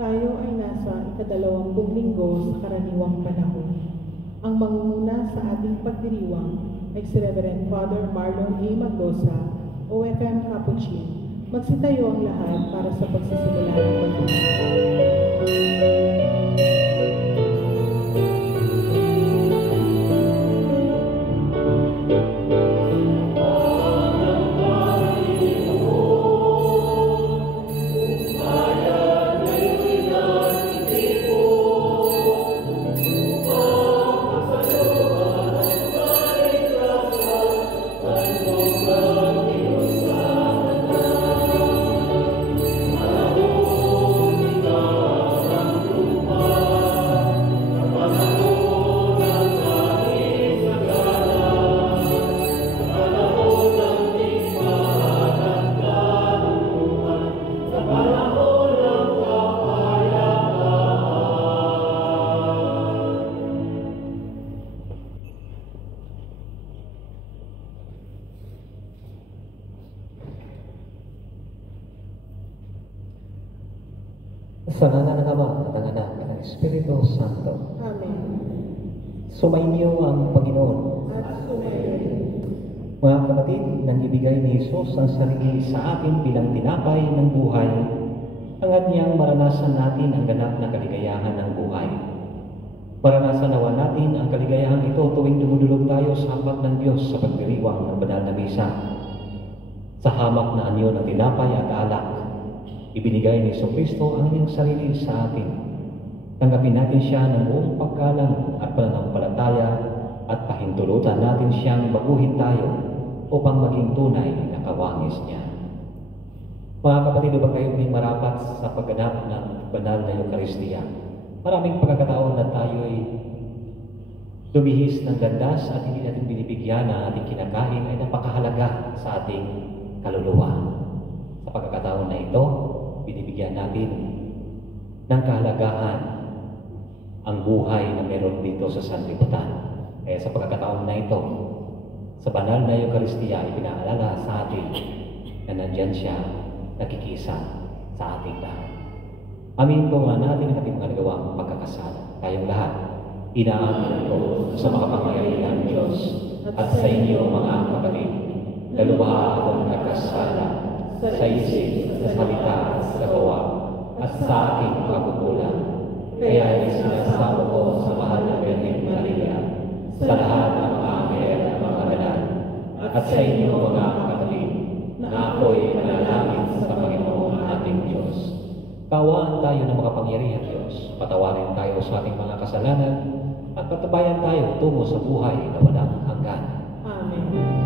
Tayo ay nasa ika-20 linggo sa karaniwang panahon. Ang mangunguna sa ating pagdiriwang ay si Reverend Father Marlon A. Magdosa, OFM Capuchin. Magsitayo ang lahat para sa pagsisimula ng pagdiriwang. Sa ngalan ng Ama at ng Anak at ng Espiritu Santo. Amen. Sumainyo ang Panginoon. At sumayin. Mga kapatid, nang ibigay ni Jesus ang sarili sa atin bilang tinapay ng buhay, hangad niyang maranasan natin ang ganap na kaligayahan ng buhay. Maranasan nawa natin ang kaligayahan ito tuwing dumudulog tayo sa hapag ng Diyos sa pagdiriwang ng banal na misa. Sa hamak na anyo ng tinapay at alak, ibinigay ni Jesucristo ang kanyang sarili sa atin. Tanggapin natin siya ng buong paggalang at pananampalataya at pahintulutan natin siyang baguhin tayo upang maging tunay na kawangis niya. Mga kapatid, upang kayo may marapat sa pagganap ng banal na Eucharistia, maraming pagkakataon na tayo'y lumihis ng landas at hindi natin binibigyan na ating kinakain ay napakahalaga sa ating kaluluwa. Sa pagkakataon na ito, binibigyan natin ng kahalagahan ang buhay na meron dito sa sanlibutan. Kaya sa pagkakataon na ito, sa banal na Eucharistia, ipinaalala sa atin na nandyan siya nakikisa sa ating lahat. Amin po nga natin ang ating mga nagawang pagkakasala. Tayong lahat, inaamin ko sa makapangyarihan ng Diyos at sa inyo mga kapatid, na lumaha akong nagkasala sa isip, sa salita, sa gawa, at sa aking pagkukulang. Kaya isinasamo ko sa mahal na Birhen Maria, sa lahat ng mga anghel at mga banal, at sa inyo mga kapatid, na ako'y manalangin sa Panginoon ating Diyos. Kaawaan tayo ng makapangyarihan Diyos, patawarin tayo sa ating mga kasalanan, at patabayan tayo tungo sa buhay na walang hanggan. Amen.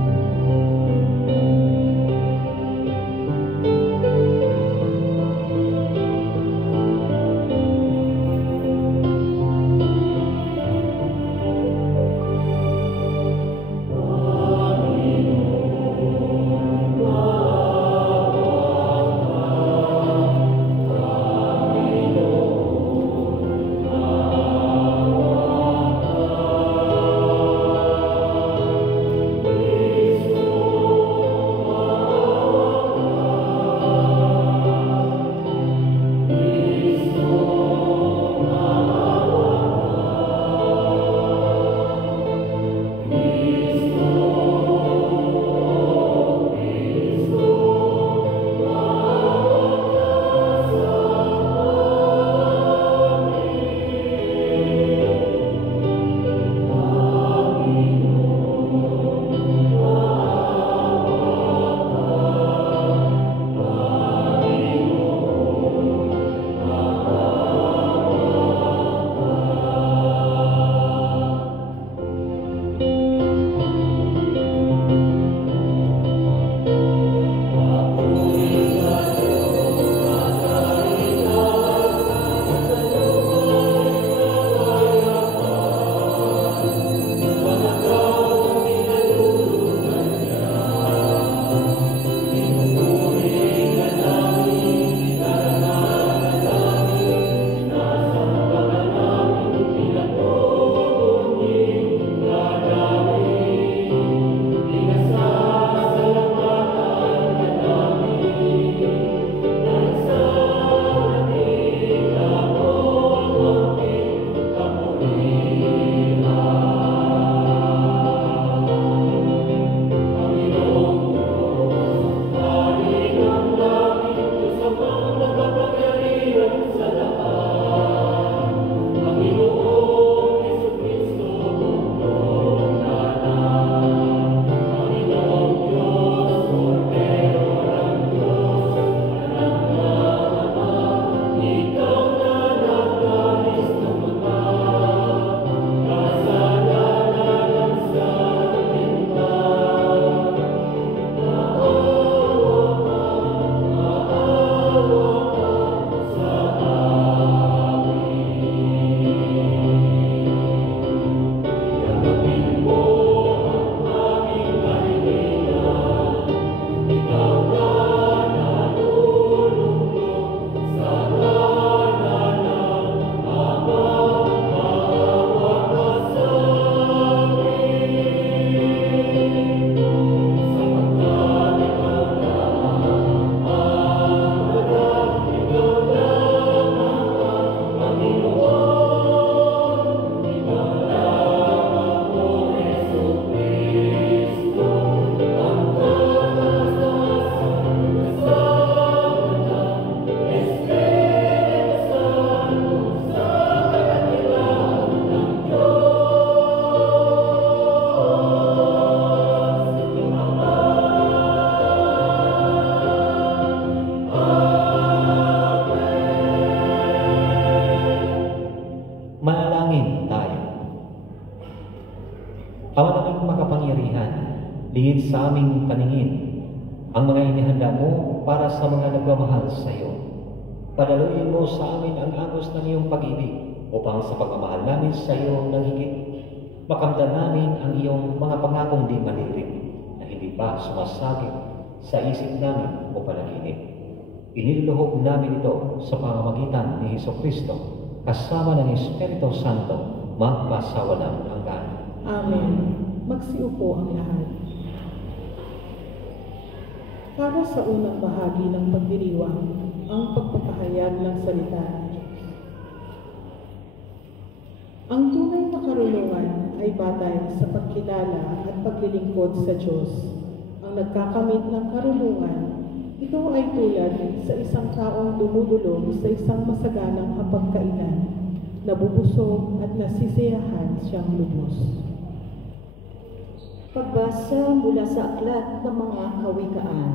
Lihid sa aming paningin ang mga inihanda mo para sa mga nagmamahal sa iyo. Padaluin mo sa amin ang agos ng iyong pag-ibig upang sa pagmamahal namin sa iyo ng higit, makamdan namin ang iyong mga pangakong di malirik na hindi pa sumasakit sa isip namin o panaginip. Iniluhog namin ito sa pamamagitan ni Hesukristo kasama ng Espiritu Santo magpasawalang hanggan. Amen. Magsiupo ang lahat. Para sa unang bahagi ng pagdiriwang, ang pagpapahayag ng salita ng Diyos. Ang tunay na karunungan ay batay sa pagkilala at paglilingkod sa Diyos. Ang nagkakamit ng karunungan, ito ay tulad sa isang taong dumudulog sa isang masaganang hapagkainan, nabubusog at nasisiyahan siyang lubos. Pagbasa mula sa aklat ng mga kawikaan.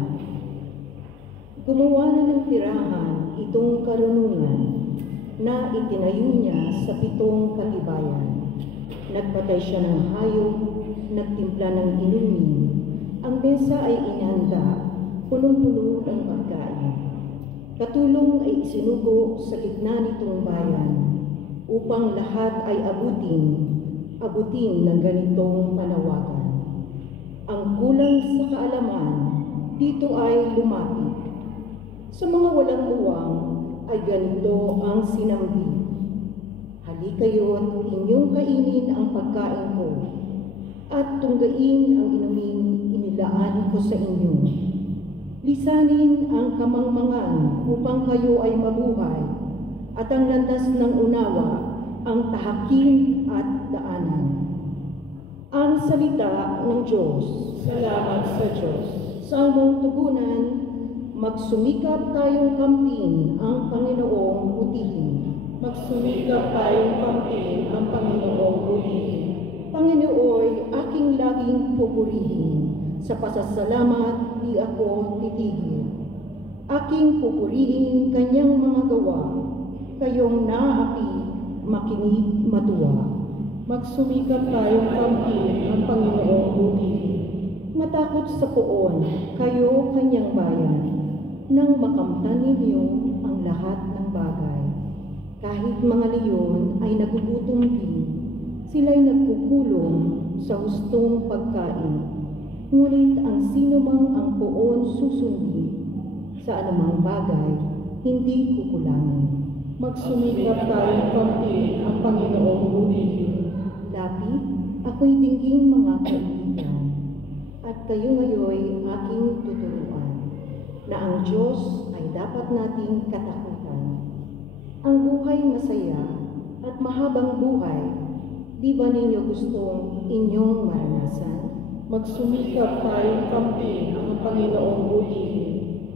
Gumawa na ng tirahan itong karunungan na itinayo niya sa 7 katibayan. Nagpatay siya ng hayop, nagtimpla ng inumin. Ang mesa ay inihanda, punong-puno ng pagkain. Katulong ay isinugo sa gitna nitong bayan upang lahat ay abutin ng ganitong panawagan. Ang kulang sa kaalaman dito ay lumapit. Sa mga walang luwang ay ganito ang sinambi. Halikayo't inyong kainin ang pagkain ko at tunggain ang inuming inilaan ko sa inyo. Lisanin ang kamangmangan upang kayo ay mabuhay at ang landas ng unawa ang tahakin at daanan. Ang salita ng Diyos. Salamat sa Diyos. Sa among tugunan, magsumikap tayong kamtin ang Panginoong butihin. Magsumikap tayong kamtin ang Panginoong butihin. Panginooy, aking laging pupurihin. Sa pasasalamat, di ako titigil. Aking pupurihin kanyang mga gawa. Kayong naapi, makinig matuwa. Magsumikap tayong kamtin ang Panginoong butihin. Matakot sa poon, kayo kanyang bayan, nang makamtan ninyo ang lahat ng bagay. Kahit mga leyon ay nagugutom din, sila'y nagkukulong sa hustong pagkain. Ngunit ang sinumang ang poon susundin, sa anumang bagay, hindi kukulangin. Magsumikap tayong kamtin ang Panginoong butihin. Lapi, ako'y dinggin mga kaibigan, at kayo ngayoy aking tuturuan, na ang Diyos ay dapat nating katakutan. Ang buhay masaya at mahabang buhay, di ba ninyo gustong inyong maranasan? Magsumikap tayong kamtin ang Panginoong butihin.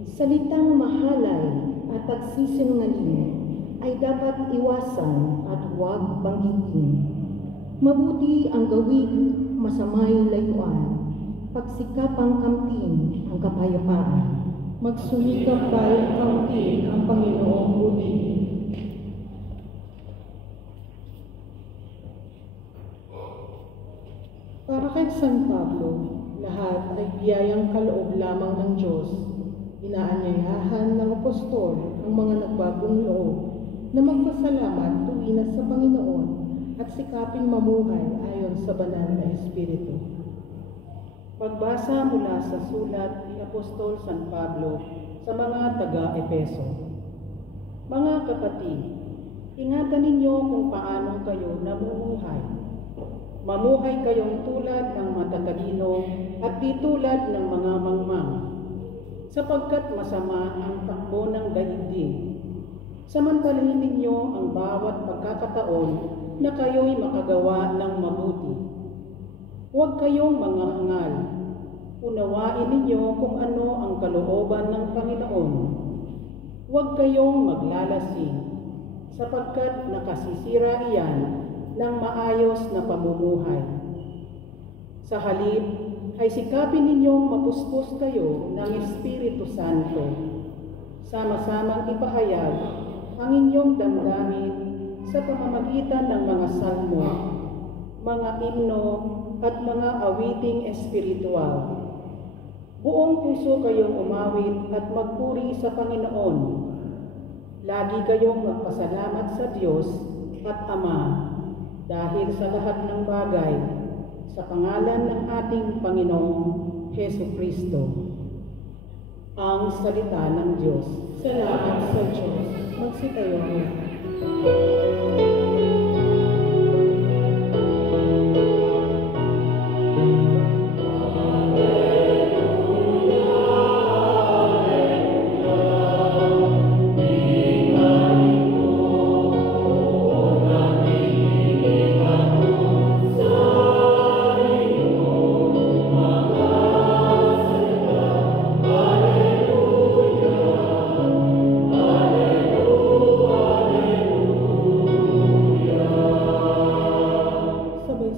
Salitang mahalay at pagsisinungaling ay dapat iwasan at huwag banggitin. Mabuti ang gawin, masamay layuan, pagsikapang kamtin ang kapayapaan. Magsumikap tayong kamtin ang Panginoong butihin. Para kay San Pablo, lahat ay biyayang kaloob lamang ng Diyos. Inaanyayahan ng apostol ang mga nagbagong loob na magpasalamat tuwina sa Panginoon at sikaping mamuhay ayon sa banal na Espiritu. Pagbasa mula sa sulat ni Apostol San Pablo sa mga taga-Epeso. Mga kapatid, ingatan ninyo kung paano kayo namumuhay. Mamuhay kayong tulad ng matatalino at di tulad ng mga mangmang, sapagkat masama ang takbo ng daigdig. Samantalahin ninyo ang bawat pagkakataon na kayo'y makagawa ng mabuti. Huwag kayong mangangal. Unawain ninyo kung ano ang kalooban ng Panginoon. Huwag kayong maglalasing, sapagkat nakasisira iyan ng maayos na pamumuhay. Sa halip, ay sikapin ninyong mapuspos kayo ng Espiritu Santo. Sama-samang ipahayag ang inyong damdamin sa pamamagitan ng mga salmo, mga himno, at mga awiting espiritual. Buong puso kayong umawit at magpuri sa Panginoon. Lagi kayong magpasalamat sa Diyos at Ama dahil sa lahat ng bagay sa pangalan ng ating Panginoong Heso Kristo. Ang salita ng Diyos. Salamat sa Diyos. Magsitayo ang lahat.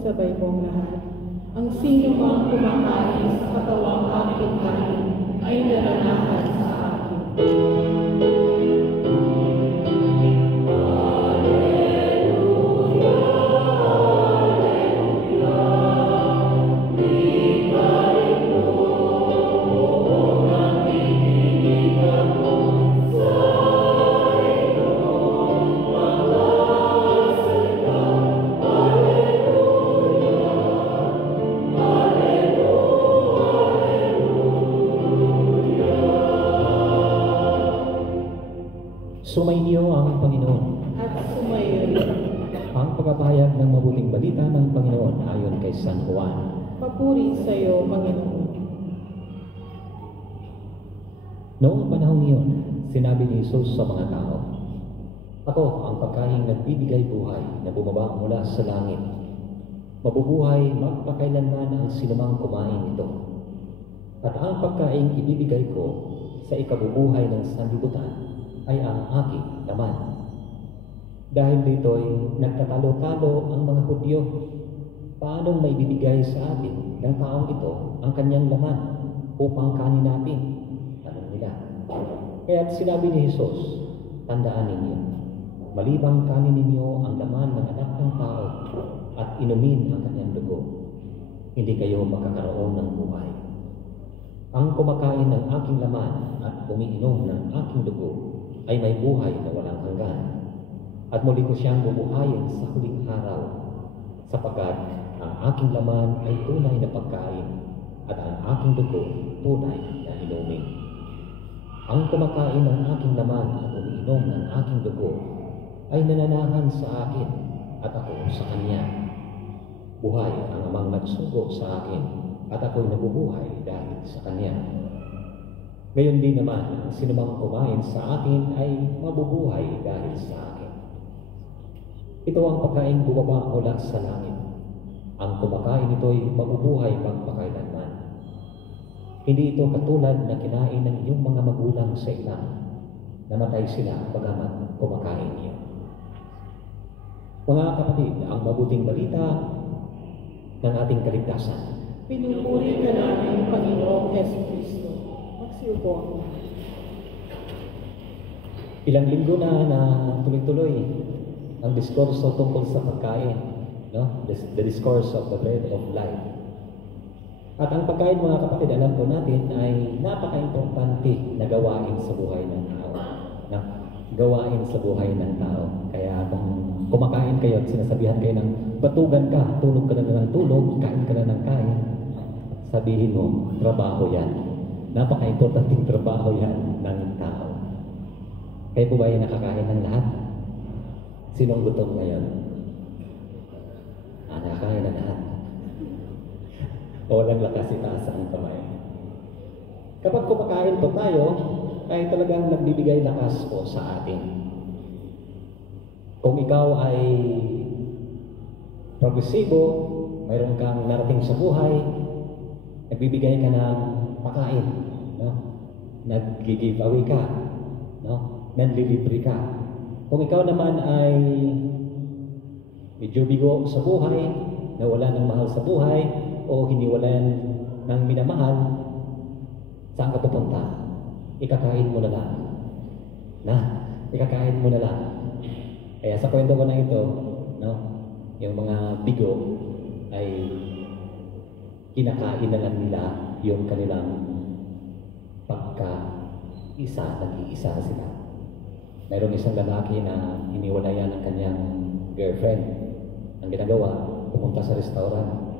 Sabay pong lahat. Ang sino mang kumakain sa katawang aking kain ay nananahan sa akin. Sumainyo ang Panginoon. At sumayo rin. Ang pagpapahayag ng mabuting balita ng Panginoon ayon kay San Juan. Papuri sa iyo, Panginoon. Noong panahon iyon, sinabi ni Jesus sa mga tao, "Ako ang pagkaing nagbibigay buhay na bumaba mula sa langit. Mabubuhay magpakailanman ang sinumang kumain nito. At ang pagkaing ibibigay ko sa ikabubuhay ng sanlibutan ay ang aking laman." Dahil dito'y nagtatalo-talo ang mga Hudyo. Paanong may bibigay sa atin ng taong ito ang kanyang laman upang kanin natin? Tanong nila. Kaya't sinabi ni Jesus, "Tandaan ninyo, malibang kanin ninyo ang laman ng anak ng tao at inumin ang kanyang dugo, hindi kayo makakaroon ng buhay. Ang kumakain ng aking laman at umiinom ng aking dugo ay may buhay na walang hanggan. At muli ko siyang bubuhayin sa huling araw, sapagkat ang aking laman ay tunay na pagkain at ang aking dugo tunay na inumin. Ang kumakain ng aking laman at umiinom ng aking dugo ay nananahan sa akin at ako sa kanya. Buhay ang amang nagsugo sa akin at ako'y nabubuhay dahil sa kanya. Gayon din naman, ang sinumang kumain sa akin ay mabubuhay dahil sa akin. Ito ang pagkain bumaba mula sa langit. Ang kumakain ito'y mabubuhay magpakailanman. Hindi ito katulad na kinain ng iyong mga magulang sa ilang. Namatay sila bagamat kumakain niyo." Mga kapatid, ang mabuting balita ng ating kaligtasan. Pinupuri ka namin, Panginoong Heso Kristo. Magsiupo ang lahat. Ilang linggo na tuloy-tuloy ang diskurso tungkol sa pagkain, no? The discourse of the bread of life. At ang pagkain, mga kapatid, alam po natin ay napaka-importante na gawain sa buhay ng tao. No? Gawain sa buhay ng tao. Kaya kung kumakain kayo at sinasabihan kayo ng batugan ka, tulog ka na ng tulog, kain ka na ng kain, sabihin mo, trabaho yan. Napaka-importanting trabaho yan ng tao. Kayo po ba yung nakakain ng lahat? Sinong gutom ngayon? Nakakain na lahat. O walang lakas, itaas ang kamay. Kapag kumakain po tayo, ay talagang nagbibigay lakas po sa atin. Kung ikaw ay progresibo, mayroon kang narating sa buhay, nagbibigay ka ng pakain, no? Nag-giveaway ka, no? Nanlilibre ka. Kung ikaw naman ay medyo bigo sa buhay, nawala ng mahal sa buhay, o hiniwalan ng minamahal, saan ka pupunta? Ikakain mo na lang. Ikakain mo na lang. Kaya sa kwento ko na ito, no, yung mga bigo ay kinakain na lang nila yung kanilang pagka-isa, nag-iisa na sila. Mayroong isang lalaki na iniwalayan ng kanyang girlfriend. Ang ginagawa, pumunta sa restaurant.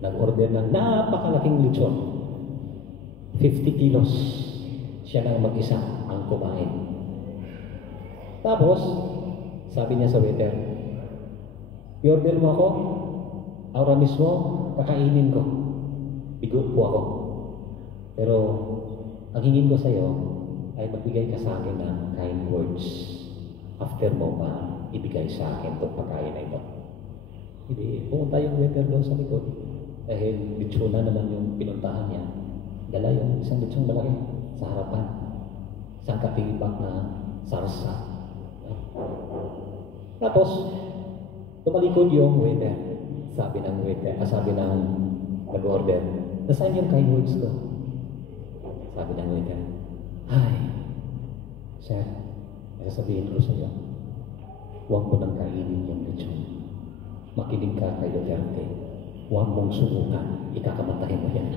Nag-order ng napakalaking lechon. 50 kilos. Siya lang mag-isa ang kumain. Tapos, sabi niya sa waiter, i-order mo ako, aura mismo, kakainin ko. Bigo po ako. Pero, ang hingin ko sa iyo ay magbigay ka sa akin ng kind words. After mo pa, ibigay sa akin itong pagkain na ito. Hindi, pumunta yung waiter doon sa likod. Dahil lechon na naman yung pinuntahan niya. Dala yung isang lechon malaki sa harapan. Isang katibak na sarsa. Tapos, tumalikod yung waiter. Sabi ng waiter, sabi ng nag-order, nasaan yung kind words ko? Sabi ng waiter, "Ay, sir, sasabihin ko sa iyo, huwag mo nang kainin yung lechon. Makinig ka kay Duterte. Huwag mong subukan, ikakamatay mo yan."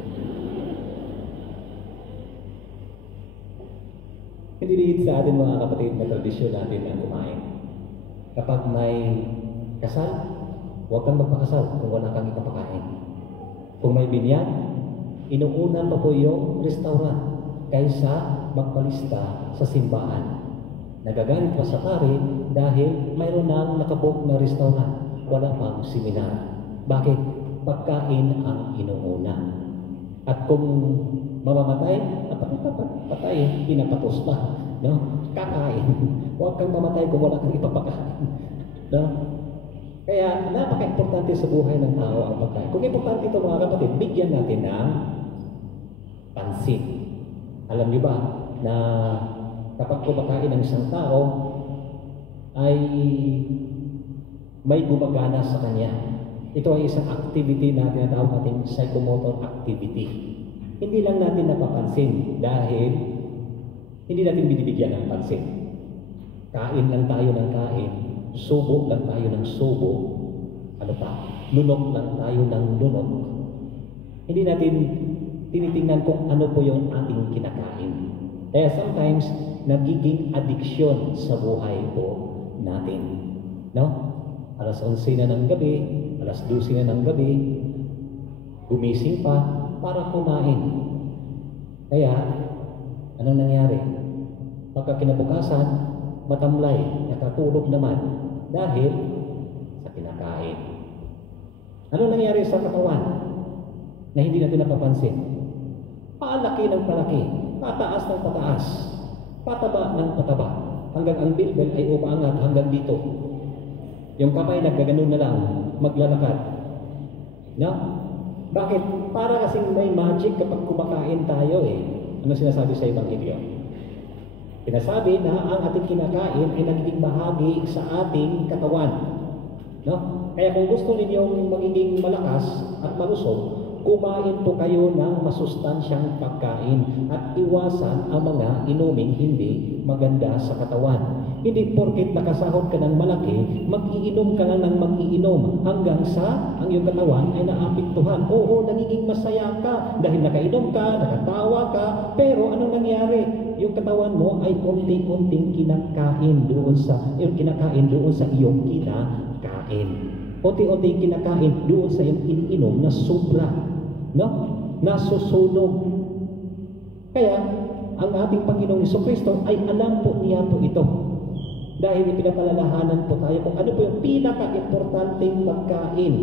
Hindi liit sa atin mga kapatid na tradisyon natin na kumain. Kapag may kasal, huwag kang magpakasal kung wala kang ipapakain. Kung may binyag, inuuna pa po yung restaurant kaysa magpalista sa simbahan. Nagagalit pa sa pare dahil mayroon nang nakabook na restaurant, wala pang seminar. Bakit? Pagkain ang inuuna. At kung mamamatay, patay, pinapatos pa. No? Kakain. Huwag kang mamatay kung wala kang ipapakain. No? Kaya napaka-importante sa buhay ng tao ang pagkain. Kung importante ito mga kapatid, bigyan natin ng pansin. Alam niyo ba na kapag kumakain ng isang tao, ay may gumagana sa kanya. Ito ay isang activity na tinatawag nating psychomotor activity. Hindi lang natin napapansin dahil hindi natin binibigyan ng pansin. Kain lang tayo ng kain, subo lang tayo ng subo, lunok lang tayo ng lunok. Hindi natin tinitingnan kung ano po yung ating kinakain. Kaya sometimes, nagiging addiction sa buhay po natin. No? Alas 11 na ng gabi, alas 12 na ng gabi, gumising pa para kumain. Kaya, anong nangyari? Pagka kinabukasan, matamlay, nakatulog naman dahil sa kinakain. Anong nangyari sa katawan na hindi natin napapansin? Palaki ng palaki, pataas ng pataas, pataba ng pataba, hanggang ang bilbel ay umaangat hanggang dito. Yung kamay naggaganon na lang, maglalakad. No? Bakit? Para kasing may magic kapag kumakain tayo eh. Ano sinasabi sa Ebanghelyo? Sinasabi na ang ating kinakain ay nagiging bahagi sa ating katawan. No? Kaya kung gusto ninyong magiging malakas at malusog, kumain po kayo ng masustansyang pagkain at iwasan ang mga inuming hindi maganda sa katawan. Hindi porket nakasahod ka ng malaki, mag-iinom ka lang ng mag-iinom hanggang sa ang iyong katawan ay naapektuhan. Oo, nagiging masaya ka dahil nakainom ka, nakatawa ka, pero anong nangyari? Yung katawan mo ay unting-unting kinakain doon sa iyong kinakain. Unti-unting kinakain doon sa iyong iniinom na sobra. No? Nasusunog. Kaya, ang ating Panginoong Jesucristo ay alam po niya po ito. Dahil ipinapalalahanan po tayo kung ano po yung pinaka-importanting pagkain.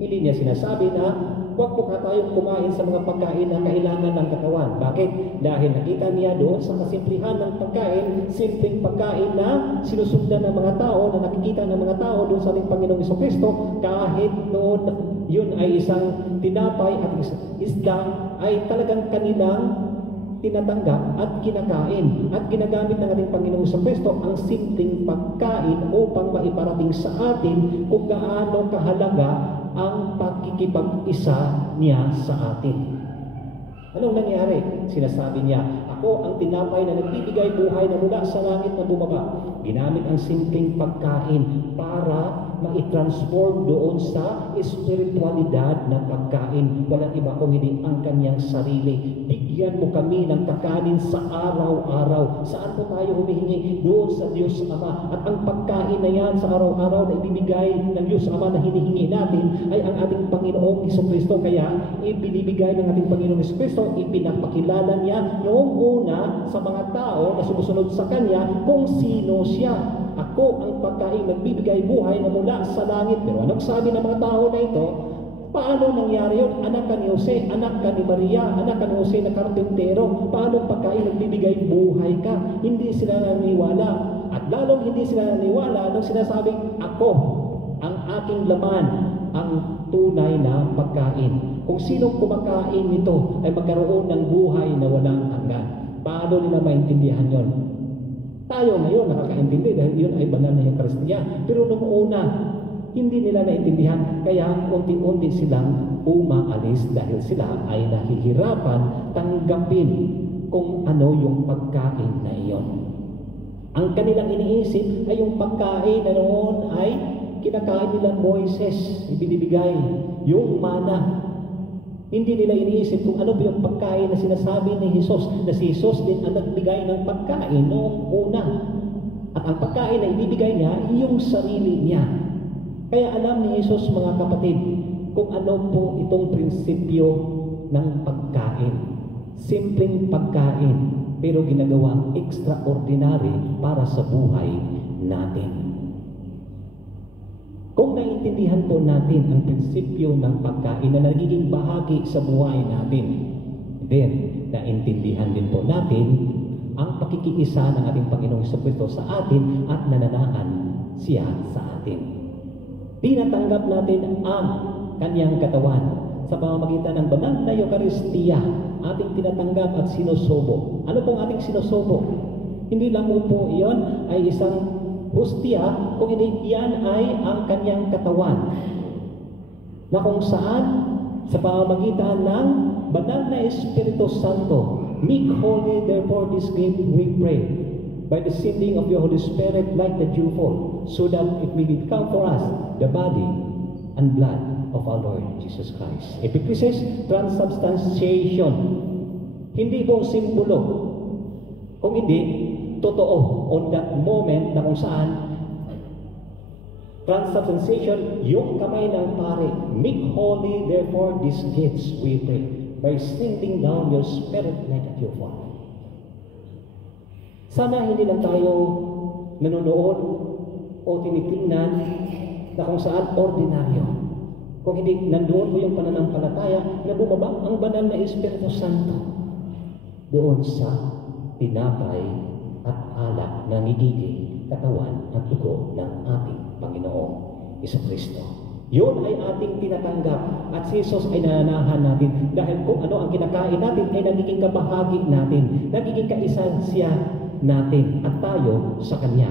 Hindi niya sinasabi na huwag po tayong kumain sa mga pagkain na kailangan ng katawan. Bakit? Dahil nakita niya doon sa kasimplihan ng pagkain, simpleng pagkain na sinusundan ng mga tao, na nakikita ng mga tao doon sa ating Panginoong Jesucristo, kahit noon yun ay isang tinapay at isda, ay talagang kanilang tinatanggap at kinakain. At ginagamit ng ating Panginoong Jesucristo ang simpleng pagkain upang maiparating sa atin kung gaano kahalaga ang pagkikipag-isa niya sa atin. Anong nangyari? Sinasabi niya, ako ang tinapay na nagbibigay buhay na mula sa langit na bumaba. Ginamit ang simpleng pagkain para ma-transform doon sa espiritualidad ng pagkain. Walang iba kung hindi ang kanyang sarili. Bigyan mo kami ng kakanin sa araw-araw. Saan po tayo humihingi? Doon sa Diyos Ama. At ang pagkain na yan sa araw-araw na ibibigay ng Diyos Ama na hinihingi natin ay ang ating Panginoong Hesukristo. Kaya ibinibigay ng ating Panginoong Hesukristo, ipinapakilala niya noong una sa mga tao na sumusunod sa Kanya kung sino siya. Ako ang pagkain nagbibigay buhay na mula sa langit. Pero anong sabi ng mga tao na ito? Paano nangyari yun? Anak ka ni Jose, anak ka ni Maria, anak ka ni Jose na karpintero. Paano pagkain nagbibigay buhay ka? Hindi sila naniniwala. At lalong hindi sila naniniwala nung sinasabing, ako ang aking laman, ang tunay na pagkain. Kung sinong kumakain nito ay magkaroon ng buhay na walang hanggan. Paano nila maintindihan yon? Tayo ngayon nakakaintindi dahil yun ay banal na Eucharistia. Pero nung una, hindi nila naintindihan. Kaya unti-unti silang umaalis dahil sila ay nahihirapan tanggapin kung ano yung pagkain na iyon. Ang kanilang iniisip ay yung pagkain na noon ay kinakain nila Moises, ibinibigay yung mana. Hindi nila iniisip kung ano ba yung pagkain na sinasabi ni Jesus, na si Jesus din ang nagbigay ng pagkain noong una. At ang pagkain na ibibigay niya, yung sarili niya. Kaya alam ni Jesus, mga kapatid, kung ano po itong prinsipyo ng pagkain. Simpleng pagkain, pero ginagawang extraordinary para sa buhay natin. Kung naiintindihan po natin ang prinsipyo ng pagkain na nagiging bahagi sa buhay natin, then naintindihan din po natin ang pakikiisa ng ating Panginoong Hesukristo sa atin at nananahan siya sa atin. Tinatanggap natin ang kanyang katawan sa pamamagitan ng banal na Eucharistia, ating tinatanggap at sinusubo. Ano pong ating sinusubo? Hindi lang po iyon ay isang hostia, kung hindi yan ay ang kanyang katawan na kung saan sa pamamagitan ng banal na Espiritu Santo, make holy therefore this gift we pray by the sending of your Holy Spirit like the dewfall, so that it may become for us the body and blood of our Lord Jesus Christ. Epikrisis, transubstantiation. Hindi po simbolo, kung hindi totoo on that moment na kung saan transubstantiation, yung kamay ng pare, make holy therefore these gifts we pray by sending down your Spirit like a dewfall. Sana hindi lang tayo nanonood o tinitingnan na kung saan ordinaryo. Kung hindi nandoon po yung pananampalataya na bumaba ang banal na Espiritu Santo doon sa tinapay at alak na nagiging katawan at dugo ng ating Panginoong Hesukristo. Yun ay ating tinatanggap at si Jesus ay nananahan natin dahil kung ano ang kinakain natin ay nagiging kabahagi natin, nagiging kaisa siya natin at tayo sa Kanya.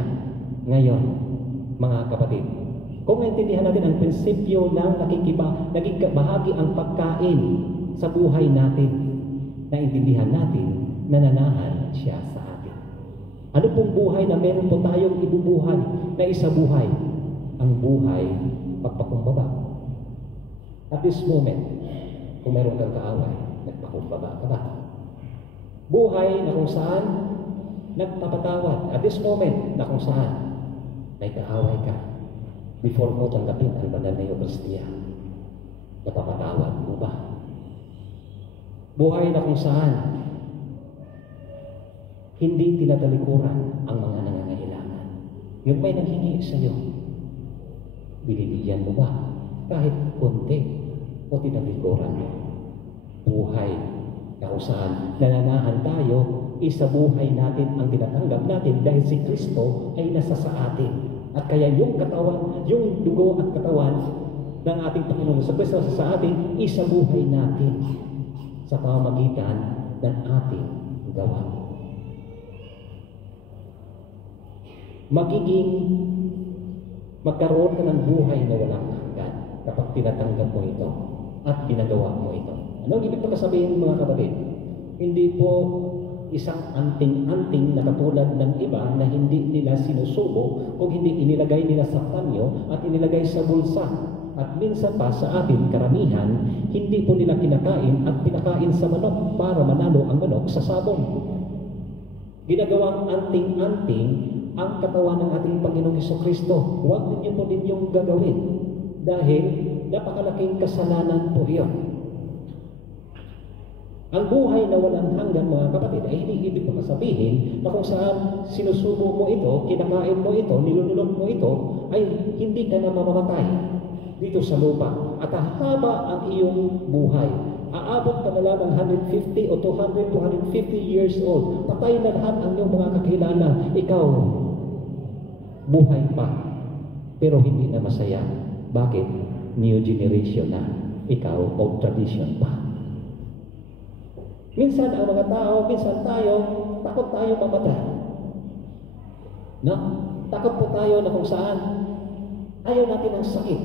Ngayon, mga kapatid, kung naintindihan natin ang prinsipyo ng naging kabahagi ang pagkain sa buhay natin, naintindihan natin, nananahan siya sa atin. Ano pong buhay na meron po tayong ibubuhay na isa buhay? Ang buhay pagpakumbaba. At this moment, kung meron kang kaaway, nagpakumbaba ka ba? Buhay na kung saan nagpapatawad. At this moment, na kung saan may kaaway ka. Before mo tanggapin ang banal na Eucharistia, napapatawad mo ba? Buhay na kung saan hindi tinatalikuran ang mga nangangailangan. Yung may nanghingi sa iyo, binibigyan mo ba? Kahit konti o tinalikuran mo. Buhay na kung saan nananahan tayo, isa buhay natin ang tinatanggap natin dahil si Kristo ay nasa sa atin. At kaya yung katawan, yung dugo at katawan ng ating Panginoon sa Kristo sa atin, isa buhay natin sa pamamagitan ng ating gawa. Magkaroon ka ng buhay na walang hanggan kapag tinatanggap mo ito at ginagawa mo ito. Anong ibig ko sabihin, mga kapatid? Hindi po isang anting-anting na katulad ng iba na hindi nila sinusubo kung hindi inilagay nila sa panyo at inilagay sa bulsa. At minsan pa sa atin, karamihan, hindi po nila kinakain at pinakain sa manok para manalo ang manok sa sabong. Ginagawang anting-anting ang katawan ng ating Panginoong Hesukristo. Huwag ninyo po ninyong gagawin dahil napakalaking kasalanan po iyon. Ang buhay na walang hanggan, mga kapatid, ay hindi ibig sabihin na kung saan sinusubo mo ito, kinakain mo ito, nilulunok mo ito, ay hindi ka na mamamatay dito sa lupa. At haba ang iyong buhay. Aabot ka na lang ng 150 o 200, 250 years old. Patay na lahat ang iyong mga kakilala. Ikaw, buhay pa, pero hindi na masaya. Bakit? New generation na. Ikaw, old tradition pa. Minsan ang mga tao, minsan tayo, takot tayo mamatay. No? Takot po tayo na kung saan ayaw natin ang sakit.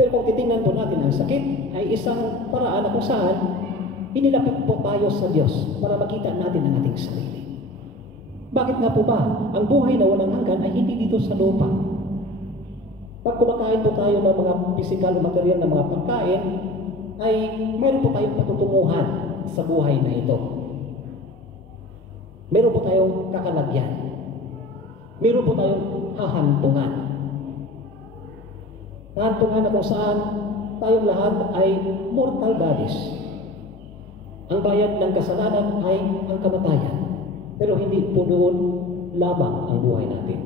Pero kung titingnan po natin ang sakit, ay isang paraan na kung saan inilapit po tayo sa Diyos para makita natin ang ating sarili. Bakit nga po ba? Ang buhay na walang hanggan ay hindi dito sa lupa. Pag kumakain po tayo ng mga physical, material na mga pagkain, ay mayroon po tayong patutunguhan sa buhay na ito. Meron po tayong kakalagyan. Meron po tayong hahantungan. Hahantungan na kung saan tayong lahat ay mortal bodies. Ang bayad ng kasalanan ay ang kamatayan. Pero hindi po doon lamang ang buhay natin.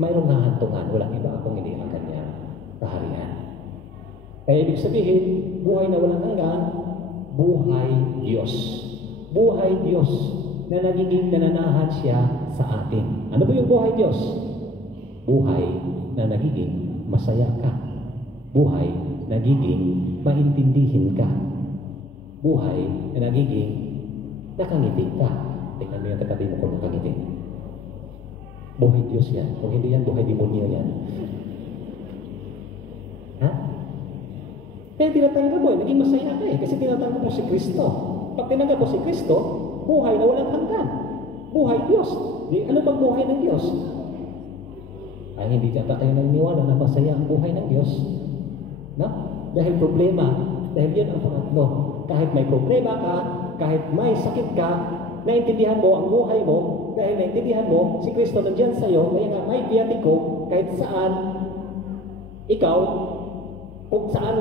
Mayroong hahantungan, walang iba kung hindi ang kanyang kaharian. Kaya ibig sabihin, buhay na walang hanggan, buhay Diyos. Buhay Diyos na nagiging nananahan siya sa atin. Ano ba yung buhay Diyos? Buhay na nagiging masaya ka. Buhay na nagiging maintindihin ka. Buhay na nagiging nakangiti ka. Tingnan mo yung katabi mo kung nakangiti. Buhay Diyos yan. Kung hindi yan, buhay demonyo yan. Ha? Kaya tinatanggap mo, naging masaya ka eh. Kasi tinatanggap mo si Kristo. Pag tinanggap mo si Kristo, buhay na walang hanggan. Buhay Diyos. Di, ano bang buhay ng Diyos? Ay hindi yata tayo naniniwala na masaya ang buhay ng Diyos. No? Dahil problema. Dahil yan ang pangatlo. Kahit may problema ka, kahit may sakit ka, naintindihan mo ang buhay mo, dahil naintindihan mo, si Kristo nandyan sa'yo, kaya nga may biyatiko, kahit saan, ikaw, kung saan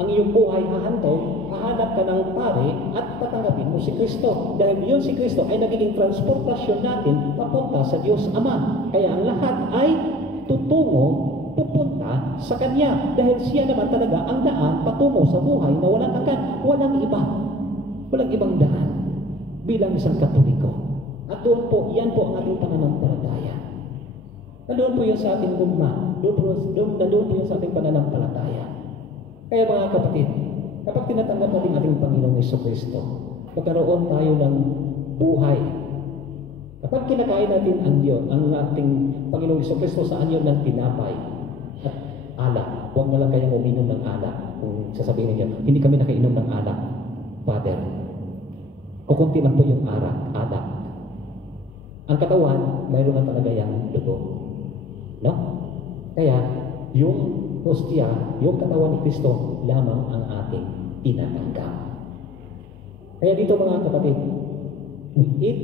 ang iyong buhay hahantong, hahanap ka ng pare at tatanggapin mo si Kristo. Dahil yun si Kristo ay nagiging transportasyon natin papunta sa Diyos Ama. Kaya ang lahat ay tutungo, pupunta sa Kanya. Dahil siya naman talaga ang daan patungo sa buhay na walang hanggan, walang iba. Walang ibang daan bilang isang Katoliko. At doon po, yan po ang ating pananampalataya. Nandoon po yan sa ating gugma. Nandoon po yan sa ating pananampalataya. Kaya mga kapatid, kapag tinatanggap natin ating Panginoong Jesucristo, magkaroon tayo ng buhay. Kapag kinakain natin ang Diyos, ang ating Panginoong Jesucristo sa anyo ng tinapay at alak, huwag na lang kayong uminom ng alak. Kung sasabihin niyo, hindi kami nakainom ng alak, Father. Kukunti lang po yung alak. Ang katawan, mayroon na talaga yung dugo. No? Kaya, yung hostia, yung katawan ni Kristo, lamang ang ating tinatanggap. Kaya dito mga kapatid, we eat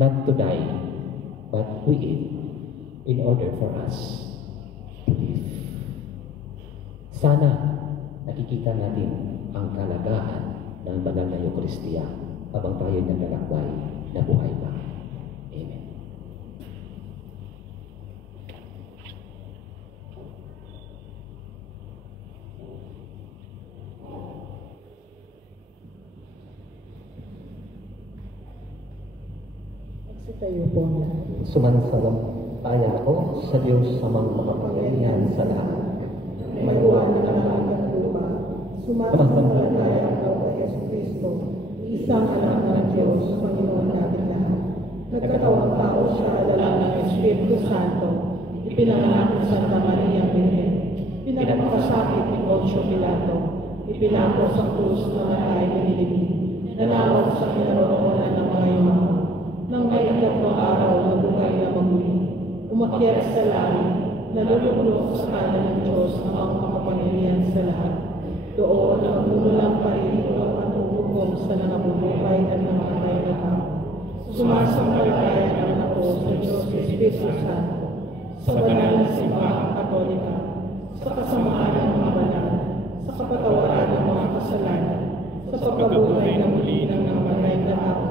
not to die, but we eat in order for us to live. Sana nakikita natin ang kalagahan ng banal na Eucharistia habang tayo naglalakbay na buhay pa. Amen. Tayo po ang lahat. Sumasalamaya ako sa Diyos amang makapangyarihan sa lahat. May buwan na langit at lupa. Sumasalamaya ako kay Jesucristo, isang anak ng Diyos, Panginoon natin lahat. Nagkatawang tao siya, dala ng Espiritu Santo, ipinanganak ni Santa Maria Virgen, pinagpakasakit ni Poncio Pilato, ipinako sa krus na ay binilibig, nanawag sa kinarot umakyat sa langit, nalulugod sa kanan ng Diyos ang makapangyarihan sa lahat. Doon magmumulang paririto at huhukom sa nangabubuhay at nangamatay na tao. Sumasampalataya ako sa Diyos Espiritu Santo, sa banal na simbahang Katolika, sa kasamaan ng mga banal, sa kapatawaran ng mga kasalanan, sa pagkabuhay na muli ng nangamatay na tao,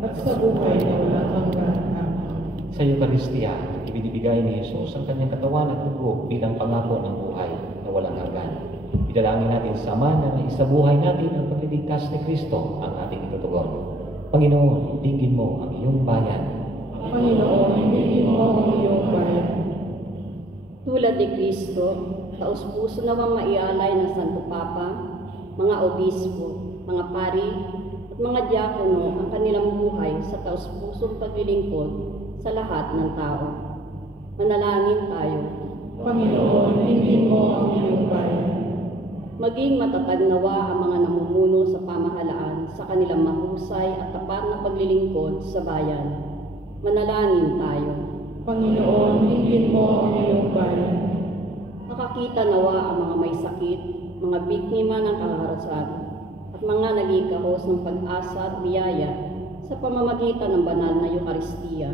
at sa buhay na walang hanggan. Amen. Sa Eucharistia, ibinibigay ni Jesus ang kanyang katawan at dugo bilang pangako ng buhay na walang hanggan. Idalangin natin sa Ama na maisabuhay natin ang pagliligtas ni Kristo ang ating itutugon. Panginoon, dinggin mo ang iyong bayan. Panginoon, dinggin mo ang iyong bayan. Tulad ni Kristo, taus-puso nawang maialay ng Santo Papa, mga obispo, mga pari, at mga diakono ang kanilang buhay sa taus-pusong paglilingkod sa lahat ng tao. Manalangin tayo. Panginoon, dinggin mo ang iyong bayan. Maging matatag nawa ang mga namumuno sa pamahalaan sa kanilang mahusay at tapat na paglilingkod sa bayan. Manalangin tayo. Panginoon, dinggin mo ang iyong bayan. Makakita nawa ang mga may sakit, mga biktima ng kaharasan, at mga nagikahos ng pag-asa at biyaya sa pamamagitan ng banal na Eucharistia.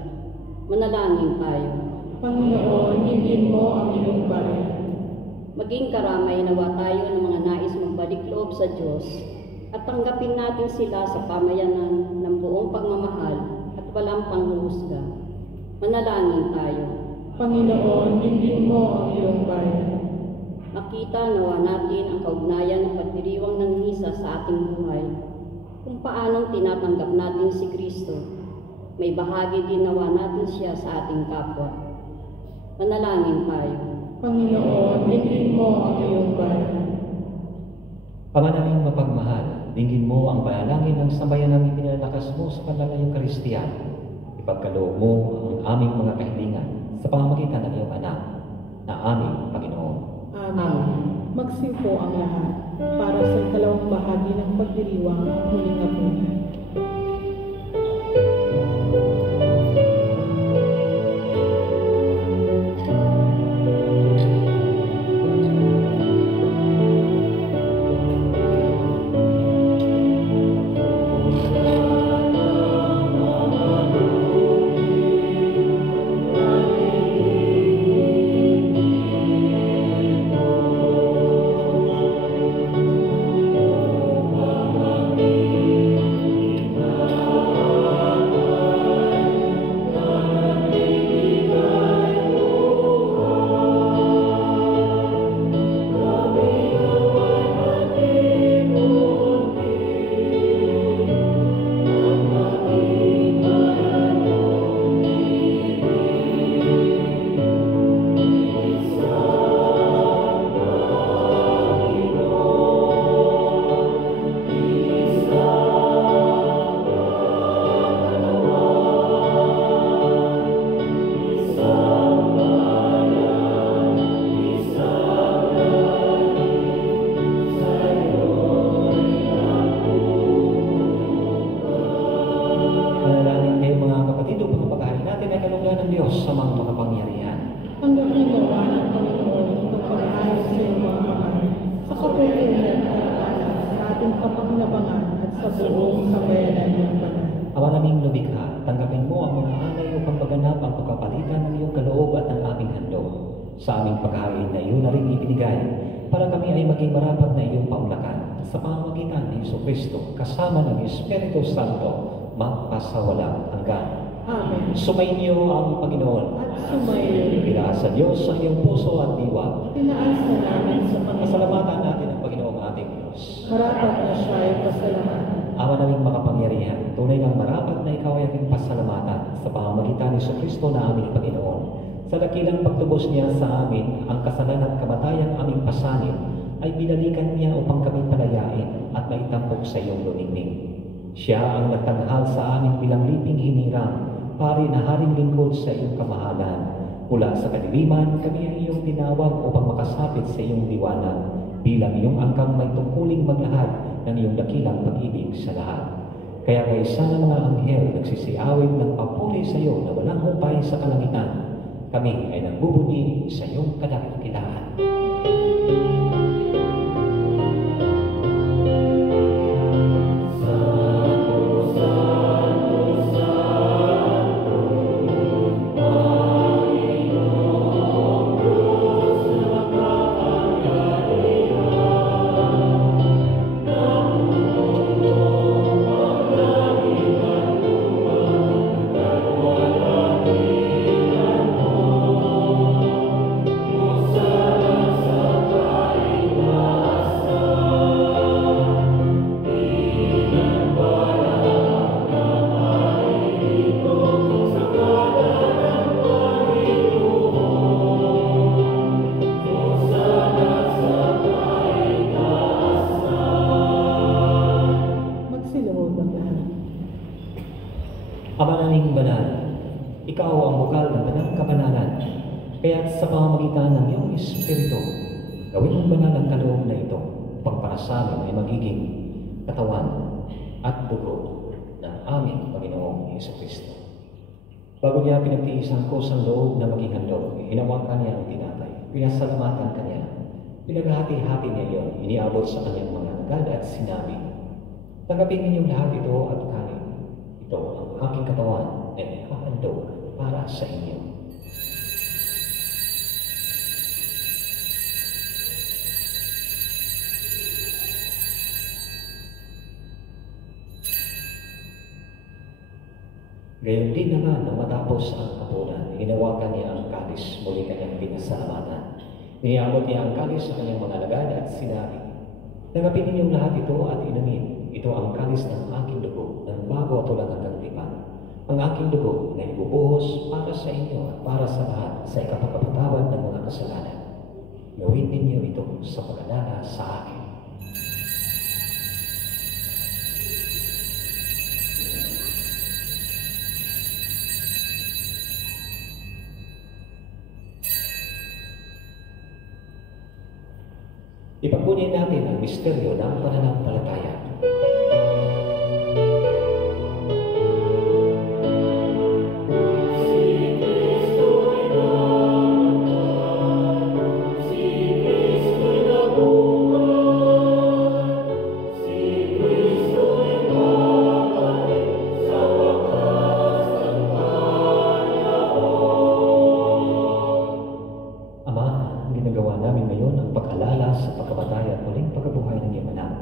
Manalangin tayo. Panginoon, dinggin mo ang iyong bayan. Maging karamay nawa tayo ng mga nais magbalik loob sa Diyos at tanggapin natin sila sa pamayanan ng buong pagmamahal at walang panghuhusga. Manalangin tayo. Panginoon, dinggin mo ang iyong bayan. Makita nawa natin ang kaugnayan ng pagdiriwang ng misa sa ating buhay, kung paanong tinatanggap natin si Kristo. May bahagi din nawa natin siya sa ating kapwa. Manalangin tayo. Panginoon, dinggin mo ang iyong bayan. Pamanaling mapagmahal, dinggin mo ang panalangin ng sambayanang ipinalakas mo sa banal na Eucharistia. Ipagkaloob mo ang aming mga kahilingan sa pamamagitan ng iyong anak na aming Panginoon. Amen. Magsipo ang lahat para sa ikalawang bahagi ng pagdiriwang ang huling hapunan. Manalangin kayo mga kapatid upang mapaghain natin ang kalugdan ng Diyos sa mga makapangyarihan. Tanggapin nawa ng Panginoon itong pag-aayos sa iyong mga kamay, sa kapurihan at karapatan sa ating kapakinabangan at sa buong sambayanan ng banal. Awa naming lumikha, tanggapin mo ang mga alay upang maganap ang pagkapalitan ng iyong kaloob at ng aming handog. Sa aming paghain na iyon na rin ibinigay, para kami ay maging marapat na iyong paunlakan sa pamamagitan ni Jesucristo kasama ng Espiritu Santo magpasawalang hanggan. Amen. Sumainyo ang Panginoon. At sumayo, Ipila sa Diyos ang iyong puso at diwa. tinaas na namin sa Panginoon. Pasalamatan natin ang Panginoong ating Diyos. Marapat na siya ay pasalamatan. Ama naming makapangyarihan, tunay ng marapat na ikaw ay aming pasalamatan sa pamamagitan ni Jesucristo na aming Panginoon. Sa dakilang pagtubos niya sa amin, ang kasalanan at kamatayang aming pasanin ay binalikan niya upang kami palayain at maitampok sa iyong luningning. Siya ang nagtanghal sa amin bilang liping hinirang, pari na haring lingkod sa iyong kamahalan. Mula sa kadiliman, kami ay iyong tinawag upang makasapit sa iyong liwanag, bilang iyong angkang may tungkuling maglahad ng iyong dakilang pag-ibig sa lahat. Kaya kaisa ng mga anghel nagsisiawit ng papuri sa iyo na walang humpay sa kalangitan. kami ay nagbubunyi sa iyong kadakilaan. Magsiluhod ang lahat. Ama naming banal, ikaw ang bukal ng banal kabanalan, kaya't sa pamamagitan ng iyong Espiritu, gawin mong banal ang kaloob na ito, upang para sa amin ay magiging katawan at dugo ng aming Panginoong Jesucristo. Bago niya pinagtiisan ko sa loob na maging handog, hinawakan niya ang tinapay, pinasalamatan kanya, pinaghati-hati niya iyon, iniabot sa kanyang mga alagad at sinabi, "Tanggapin ninyong lahat ito at kanin. Ito ang aking katawan na ihahandog para sa inyo." Gayon din naman nang matapos ang hapunan, hinawakan niya ang kalis, muli kanyang pinasalamatan. Iniabot niya ang kalis sa kanyang mga alagad at sinabi, "Tanggapin ninyong lahat ito at inumin. Ito ang kalis ng aking dugo, ng bago at walang hanggang tipan. Ang aking dugo na ibubuhos para sa inyo at para sa lahat sa ikapagpapatawad ng mga kasalanan. Gawin ninyo ito sa pag-alala sa akin." Ipagbunyi natin ang misteryo ng pananampalataya. Ginagawa namin ngayon ang pag-alala sa pagkamatay at muling pagkabuhay ng iyong anak.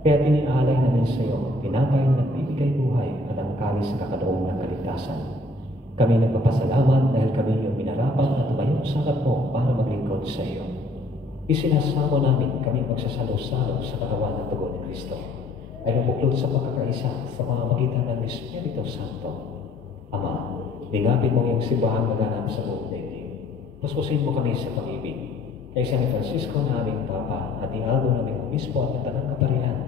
Kaya tiniaalay namin sa iyo ang tinapay na nagbibigay buhay at ang kalis sa kakanoong ng kaligtasan. Kami nagpapasalamat dahil kami iyong minarapat na tumayo sa harap mo para maglingkod sa iyo. Isinasamo namin kami magsasalo-salo sa katawan ng dugo ni Kristo ay nabuklod sa pagkakaisa sa pamamagitan ng Espiritu Santo. Ama, lingapin mo yung simbahan maganap sa buong daigdig. Puspusin mo kami sa pag-ibig. Kay San Francisco na aming Papa at Ialdo na aming Obispo at Natanang Kaparian.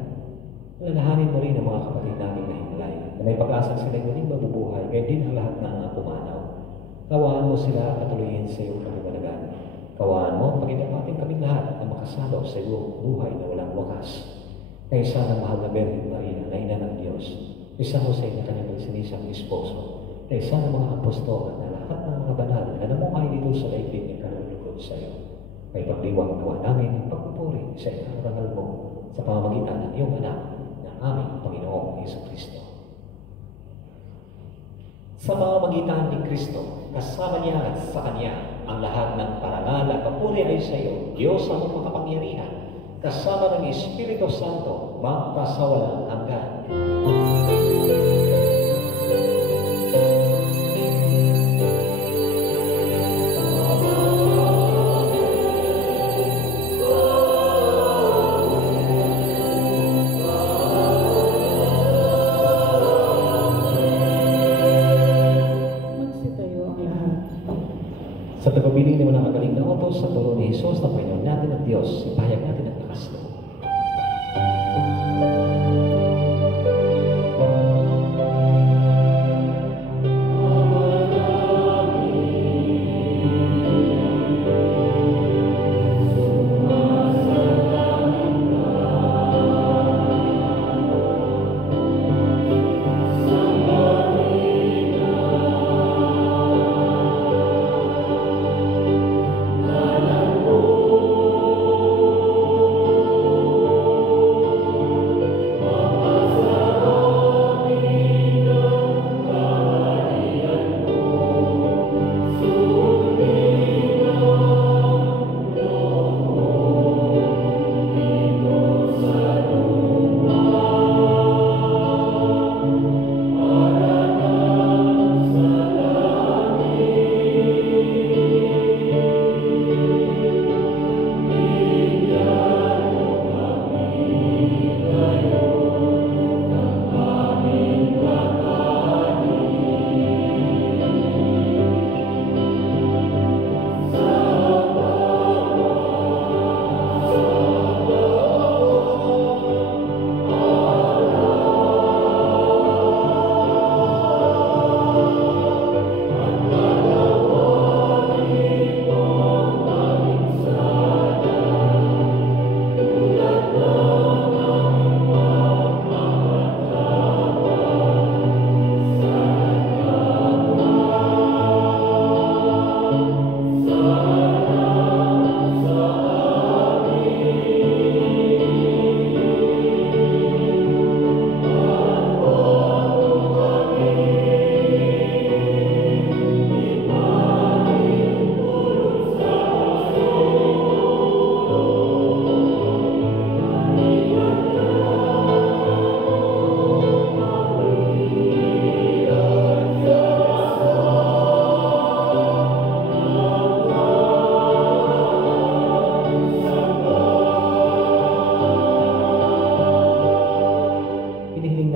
Alalahanin mo rin ang mga kapatid namin na himlay na may pag-asa sila'y muling mabubuhay kaya din ang lahat ng mga pumanaw. Kawaan mo sila at tuloyin sa iyong kaliwanagan. Kawaan mo at pagkitapatin kaming lahat na makasalo sa iyong buhay na walang wakas. Kay San ang mahal na Birhen Maria na ina ng Diyos. Kay San Jose na kanyang magsinisang esposo. Kay San ang mga apostol na lahat ng mga banal na namuhay dito sa daigdig ng kalulugod sa iyo. May pagliwang nawa namin ang pagpupuri sa ikarangal mo sa pamamagitan ng iyong anak na aming Panginoong Jesucristo. Sa pamamagitan ni Kristo, kasama niya at sa Kanya, ang lahat ng parangal at papuri ay sa iyo, Diyos ang makapangyarihan, kasama ng Espiritu Santo, magpasawalang hanggan. Sa tagubilin ng mga magaling na utos sa turo ni Jesus na Panginoon natin at Diyos, ipahayag natin ang lakas loob.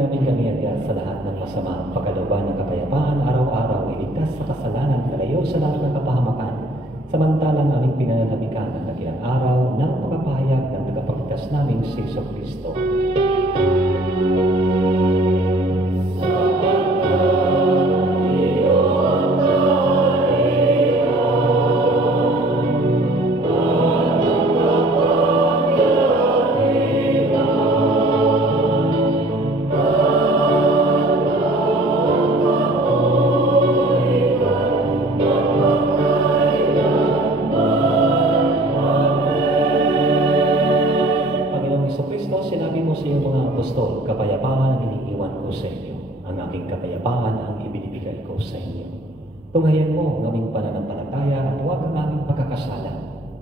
namin kami agad sa lahat ng masama, pagkalooban ng kapayapaan, araw-araw, iligtas sa kasalanan, kalayo sa lahat ng kapahamakan. Samantalang aming pinananamikan ang dakilang araw ng pagpapahayag ng tagapagligtas naming si Kristo. Apostol, kapayapaan ang iniiwan ko sa inyo. Ang aking kapayapaan ang ibinibigay ko sa inyo. Tunghayan mo ang aming pananampalataya at huwag ang aming pagkakasala.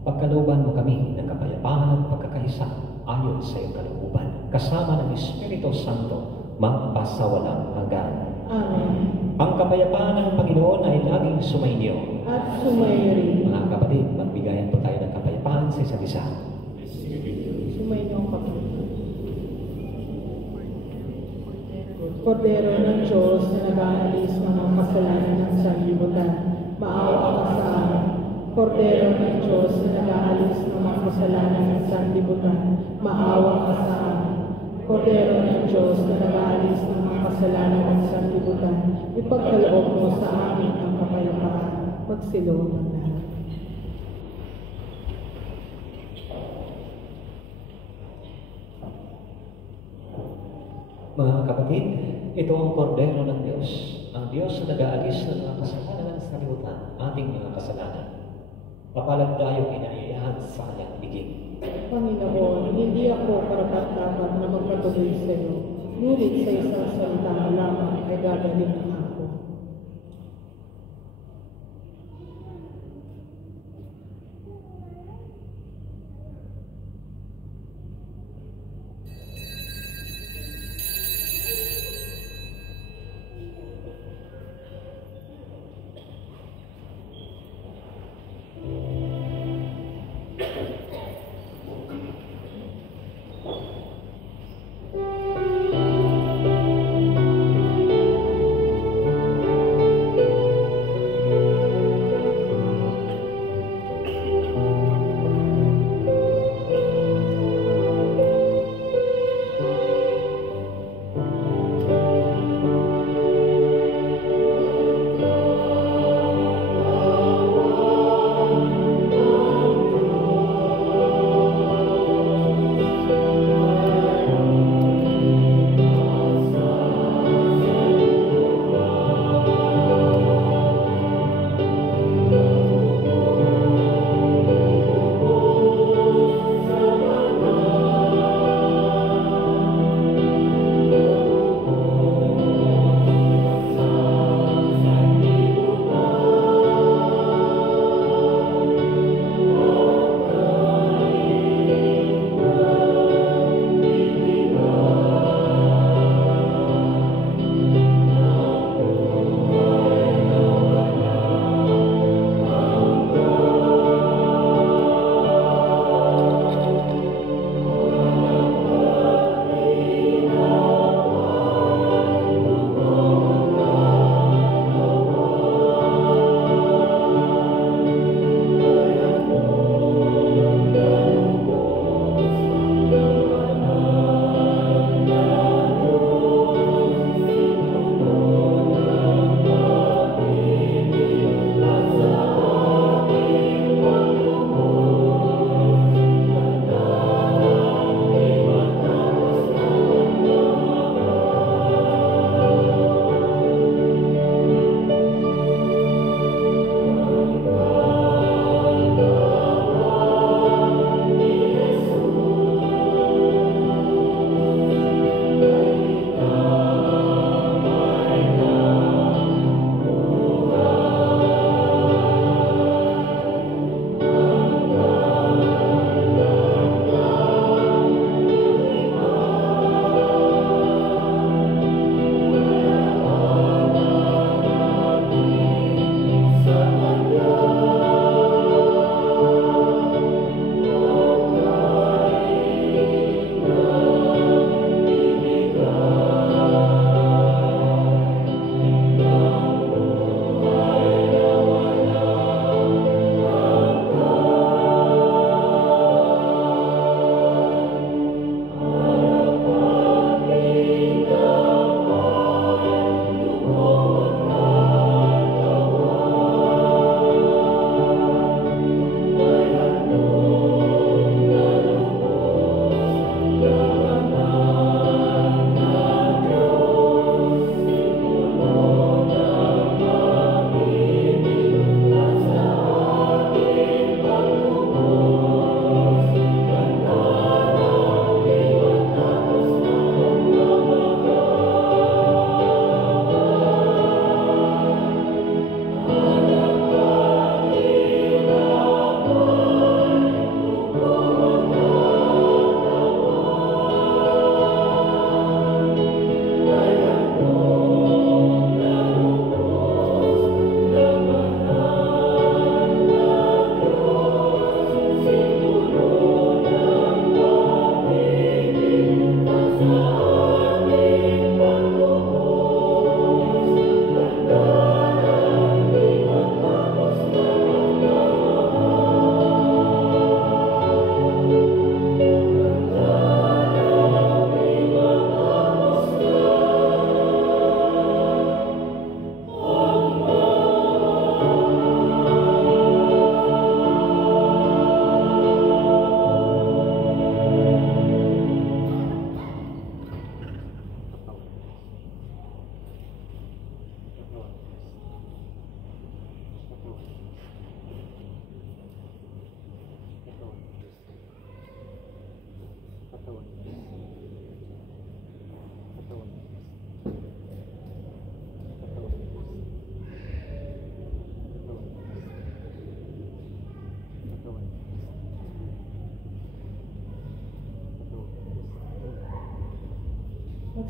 Pagkalooban mo kami ng kapayapaan at pagkakaisa ayon sa iyong kalooban, kasama ng Espiritu Santo, magpasawalang hanggan. Amen. Ang kapayapaan ng Panginoon ay laging sumainyo. At sumayo rin. Mga kapatid, magbigayan po tayo ng kapayapaan sa isa't isa. Sumayo ang kapatid. Kordero ng Diyos na nag-aalis ng mga kasalanan ng sanlibutan, maawa ka sa amin. Kordero ng Diyos na nag-aalis ng mga kasalanan ng sanlibutan, maawa ka sa amin. Kordero ng Diyos na nag-aalis ng mga kasalanan ng sanlibutan, ipagkaloob mo sa amin ang kapayapaan, pagsilaw ng lahat. Mga kapatid, ito ang kordero ng Diyos, ang Diyos na nag-aalis ng mga kasalanan sa kalibutan, ating mga kasalanan. Mapalad tayong inaiyahan sa kanyang iging. Panginoon, hindi ako karapat-dapat na magpatuloy sa iyo, ngunit sa isang salita mo lamang ay gagaling na ako.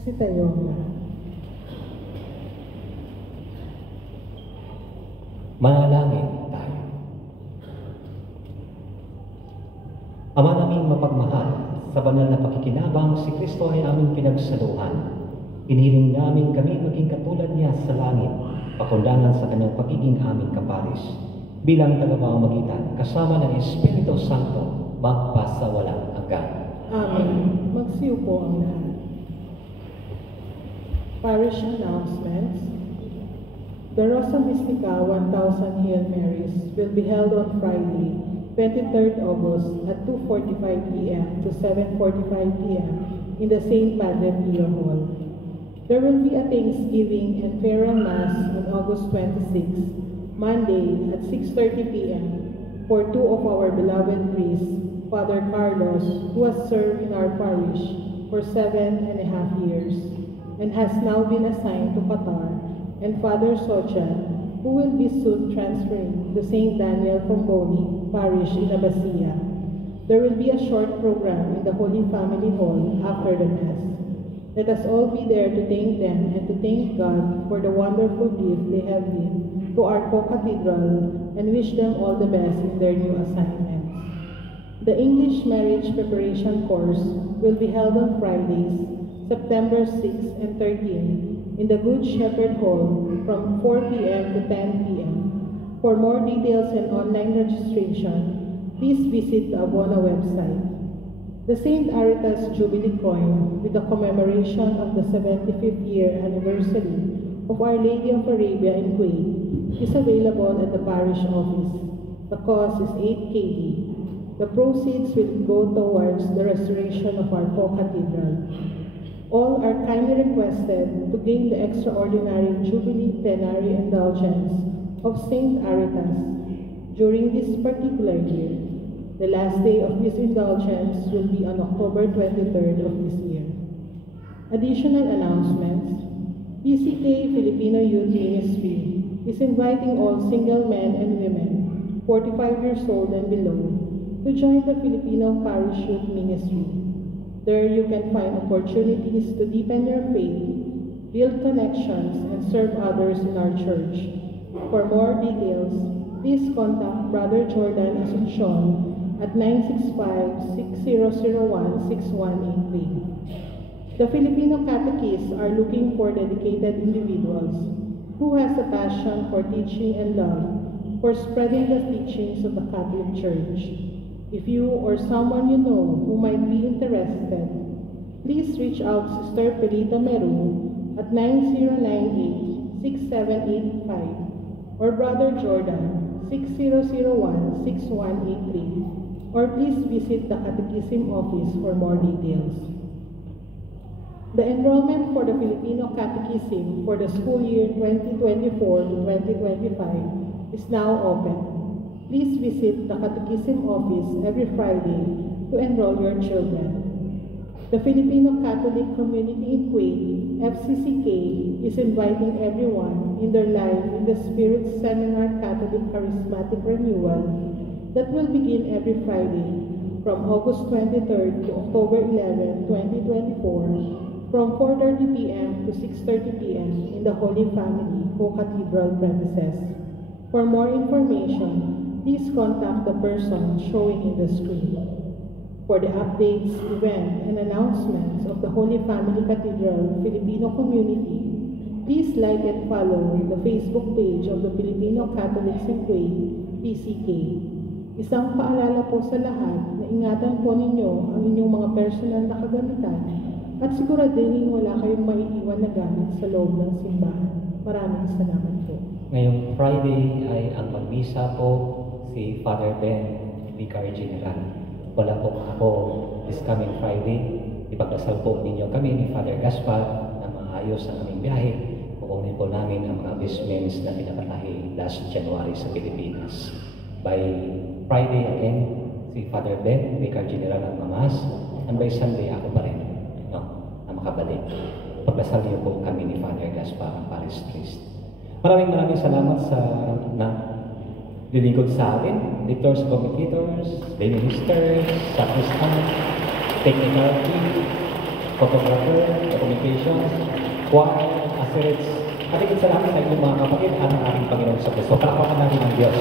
Magsitayo ang lahat. Manalangin tayo. Ama naming mapagmahal, sa banal na pakikinabang, si Kristo ay aming pinagsaluhan. Inihiling namin kami maging katulad niya sa langit, pakundangan sa kanyang pagiging aming kaparis. Bilang tagapamagitan, kasama ng Espiritu Santo, magpasawalang hanggan. Amen. Magsiupo ang lahat. Parish announcements. The Rosa Mystica 1000 Hail Marys will be held on Friday, 23rd August at 2:45 p.m. to 7:45 p.m. in the St. Padre Pio Hall. There will be a Thanksgiving and Farewell Mass on August 26, Monday at 6:30 p.m. for two of our beloved priests, Father Carlos, who has served in our parish for 7.5 years and has now been assigned to Qatar, and Father Sochan, who will be soon transferring to St. Daniel Comboni Parish in Abasia. There will be a short program in the Holy Family Hall after the Mass. Let us all be there to thank them and to thank God for the wonderful gift they have been to our co-cathedral and wish them all the best in their new assignments. The English Marriage Preparation Course will be held on Fridays, September 6 and 13 in the Good Shepherd Hall from 4 p.m. to 10 p.m. For more details and online registration, please visit the Abona website. The St. Aritas Jubilee Coin with the commemoration of the 75th year anniversary of Our Lady of Arabia in Kuwait is available at the parish office. The cost is 8 KD. The proceeds will go towards the restoration of our co-cathedral. All are kindly requested to gain the extraordinary Jubilee Plenary Indulgence of St. Aritas during this particular year. The last day of this indulgence will be on October 23rd of this year. Additional announcements. PCK Filipino Youth Ministry is inviting all single men and women, 45 years old and below, to join the Filipino Parish Youth Ministry. There you can find opportunities to deepen your faith, build connections, and serve others in our church. For more details, please contact Brother Jordan Asuncion at 965-6001-6183. The Filipino Catechists are looking for dedicated individuals who has a passion for teaching and love for spreading the teachings of the Catholic Church. If you or someone you know who might be interested, please reach out to Sister Pelita Meru at 9098-6785 or Brother Jordan 6001-6183, or please visit the Catechism Office for more details. The enrollment for the Filipino Catechism for the school year 2024 to 2025 is now open. Please visit the Catechism Office every Friday to enroll your children. The Filipino Catholic Community in Kuwait, FCCK, is inviting everyone in their Life in the Spirit Seminar Catholic Charismatic Renewal that will begin every Friday from August 23rd to October 11, 2024 from 4:30 p.m. to 6:30 p.m. in the Holy Family Co-Cathedral premises. For more information, please contact the person showing in the screen. For the updates, event, and announcements of the Holy Family Cathedral Filipino community, please like and follow the Facebook page of the Filipino Catholics in Kuwait, PCK. Isang paalala po sa lahat na ingatan po ninyo ang inyong mga personal na kagamitan at siguraduhin wala kayong maiiwan na gamit sa loob ng simbahan. Maraming salamat po. Ngayong Friday ay ang magmisa po si Father Ben, Vicar General. Wala po ako this coming Friday. Ipagdasal po ninyo kami ni Father Gaspar na maayos ang aming biyahe. Kukunin po namin ang mga basements na pinapatahi last January sa Pilipinas. By Friday again, si Father Ben, Vicar General ang mamas. And by Sunday ako pa rin, na makabalik. Pagdasal niyo po kami ni Father Gaspar, ang Parish Priest. Maraming salamat sa lilingkod sa amin, lectors, communicators, lay ministers, sacristan, technical team, photographer, communications, choir, asserts, at higit sa lahat sa inyong mga kapatid at ang ating Panginoon sa Kristo. Palakpakan natin ang Diyos.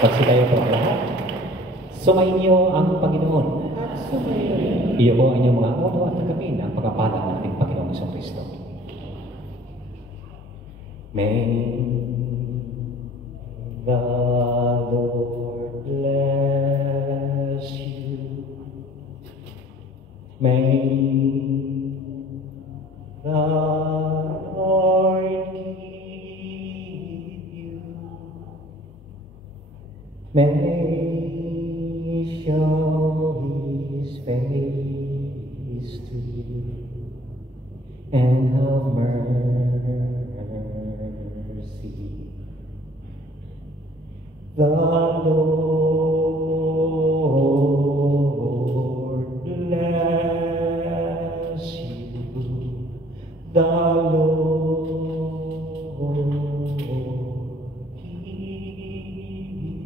Magsitayo po ang lahat. Sumainyo ang Panginoon. At sumayo rin. Iyo po ang inyong mga uno at tagapin ang pagkapalang ng ating Panginoon sa Kristo. May the Lord bless you. May the Lord keep you. May He show His face to you and have mercy. The Lord bless you. The Lord keep you.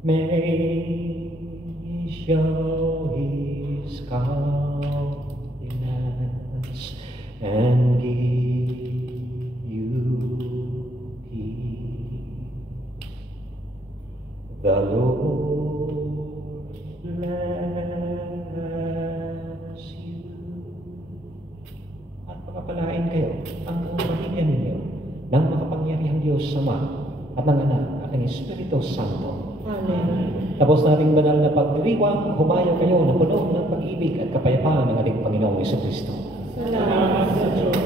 May He show His countenance and give you peace. The Lord bless you. At pagpapalain kayo ang pamilya ninyo ng makapangyarihang Diyos Ama at ng Anak at ng Espiritu Santo. Amen. Tapos nating banal na pagdiriwang, humayo kayo na puno ng pag-ibig at kapayapaan ng ating Panginoong Jesucristo. Salamat sa Diyos.